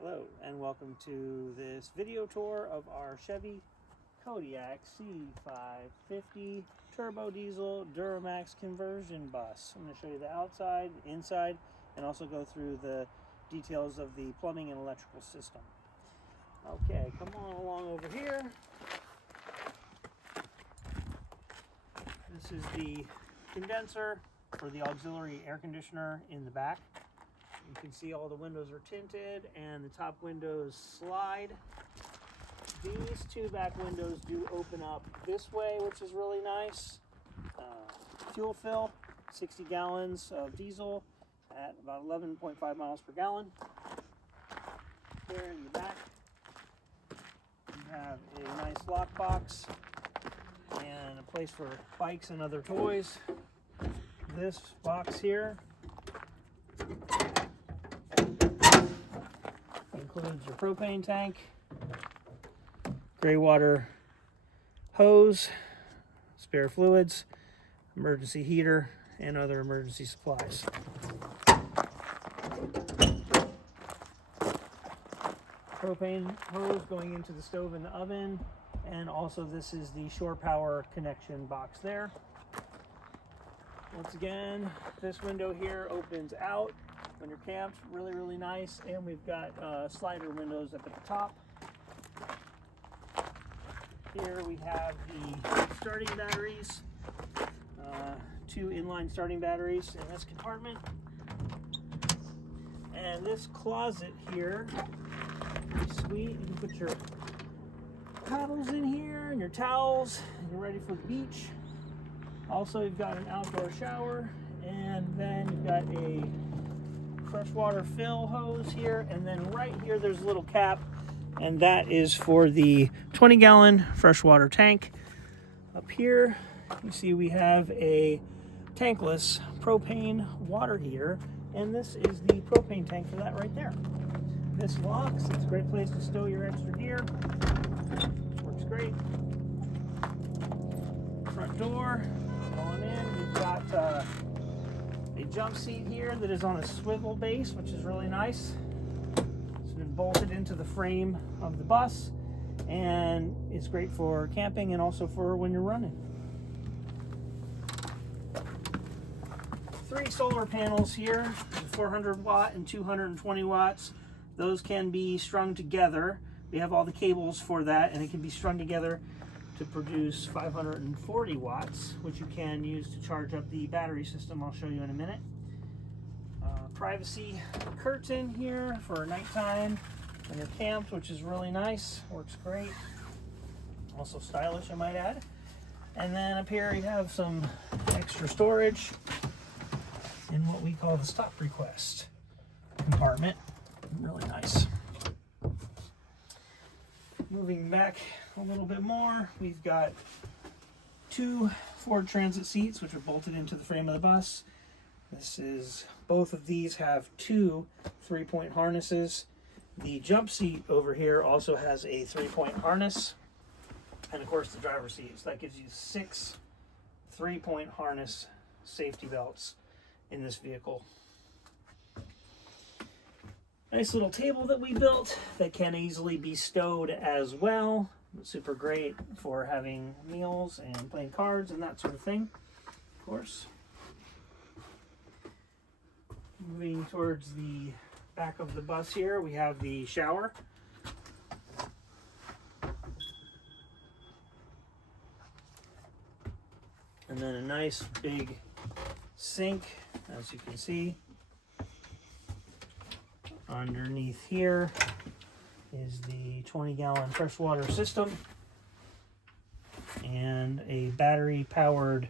Hello and welcome to this video tour of our Chevy Kodiak C550 turbo diesel Duramax conversion bus. I'm going to show you the outside, inside, and also go through the details of the plumbing and electrical system. Okay, come on along over here. This is the condenser for the auxiliary air conditioner in the back. You can see all the windows are tinted and the top windows slide. These two back windows do open up this way, which is really nice. Fuel fill, 60 gallons of diesel at about 11.5 miles per gallon. Here in the back, you have a nice lockbox and a place for bikes and other toys. This box here includes your propane tank, gray water hose, spare fluids, emergency heater, and other emergency supplies. Propane hose going into the stove and the oven, and also this is the shore power connection box there. Once again, this window here opens out when you're camped, really nice, and we've got slider windows up at the top. Here we have the starting batteries, two inline starting batteries in this compartment, and this closet here, pretty sweet. You can put your paddles in here and your towels, and you're ready for the beach. Also, you've got an outdoor shower, and then you've got a freshwater fill hose here, and then right here there's a little cap, and that is for the 20-gallon freshwater tank. Up here you see we have a tankless propane water heater, and this is the propane tank for that right there. This locks. It's a great place to stow your extra gear. Works great. Front door, on in, we've got a jump seat here that is on a swivel base, which is really nice. It's been bolted into the frame of the bus, and it's great for camping and also for when you're running. 3 solar panels here, 400 watt and 220 watts. Those can be strung together. We have all the cables for that, and it can be strung together to produce 540 watts, which you can use to charge up the battery system. I'll show you in a minute. Privacy curtain here for nighttime when you're camped, which is really nice. Works great. Also stylish, I might add. And then up here you have some extra storage in what we call the stop request compartment. Really nice. Moving back a little bit more, we've got 2 Ford Transit seats which are bolted into the frame of the bus. Both of these have 2 3-point harnesses. The jump seat over here also has a 3-point harness, and of course the driver's seat. So that gives you 6 3-point harness safety belts in this vehicle. Nice little table that we built that can easily be stowed as well. Super great for having meals and playing cards and that sort of thing, of course. Moving towards the back of the bus here, we have the shower. And then a nice big sink, as you can see. Underneath here is the 20-gallon freshwater system and a battery-powered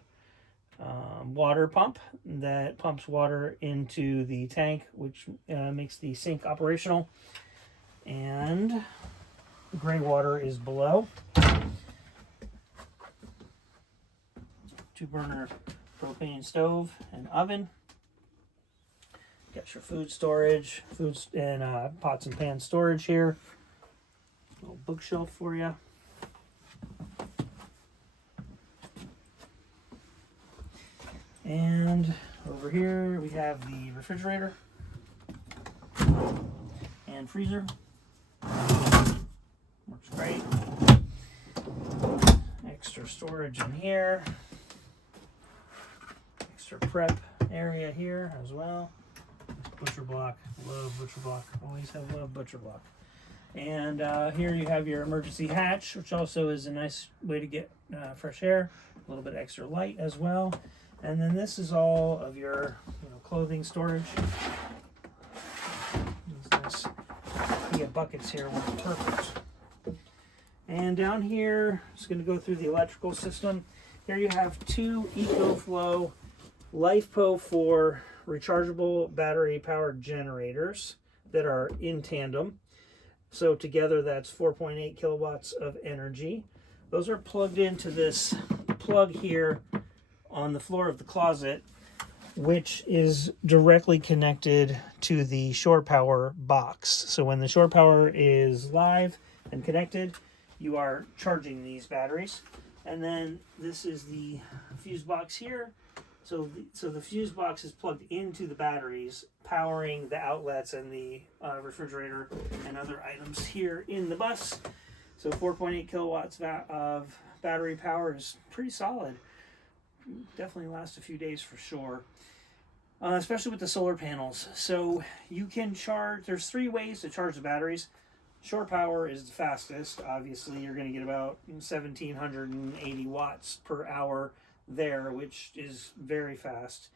water pump that pumps water into the tank, which makes the sink operational. And gray water is below. 2-burner propane stove and oven. Got your food storage, and pots and pan storage here. Little bookshelf for you. And over here we have the refrigerator. And and freezer. Works great. Extra storage in here. Extra prep area here as well. Butcher block, love butcher block. Always have loved butcher block. And here you have your emergency hatch, which also is a nice way to get fresh air, a little bit extra light as well. And then this is all of your clothing storage. These nice IKEA buckets here work perfect. And down here, it's going to go through the electrical system. Here you have two EcoFlow LifePo4 rechargeable battery powered generators that are in tandem. So together that's 4.8 kilowatts of energy. Those are plugged into this plug here on the floor of the closet, which is directly connected to the shore power box. So when the shore power is live and connected, you are charging these batteries. And then this is the fuse box here. So the fuse box is plugged into the batteries, powering the outlets and the refrigerator and other items here in the bus. So 4.8 kilowatts of battery power is pretty solid. Definitely lasts a few days for sure, especially with the solar panels. So you can charge, there's 3 ways to charge the batteries. Shore power is the fastest. Obviously, you're going to get about 1,780 watts per hour there, which is very fast.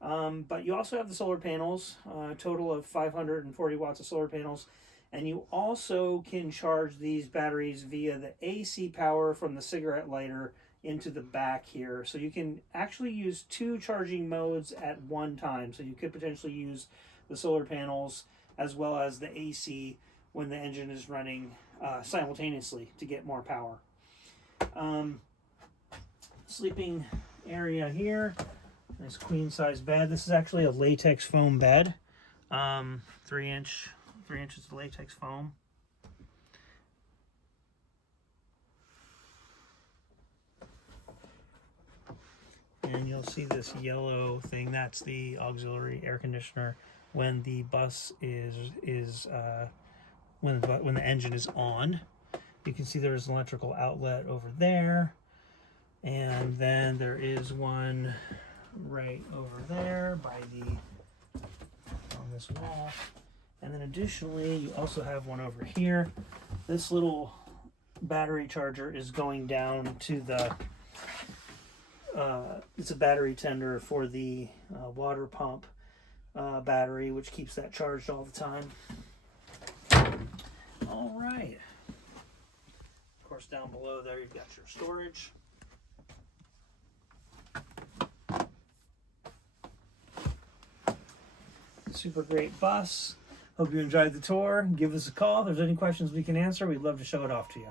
But you also have the solar panels, a total of 540 watts of solar panels. And you also can charge these batteries via the AC power from the cigarette lighter into the back here. So you can actually use 2 charging modes at one time. So you could potentially use the solar panels as well as the AC when the engine is running simultaneously to get more power. Sleeping area here, nice queen size bed. This is actually a latex foam bed, 3 inches of latex foam. And you'll see this yellow thing, that's the auxiliary air conditioner when the bus is when the engine is on. You can see there's an electrical outlet over there. And then there is one right over there on this wall. And then additionally, you also have one over here. This little battery charger is going down to the, it's a battery tender for the water pump battery, which keeps that charged all the time. All right. Of course, down below there, you've got your storage. Super great bus. Hope you enjoyed the tour. Give us a call. If there's any questions we can answer, we'd love to show it off to you.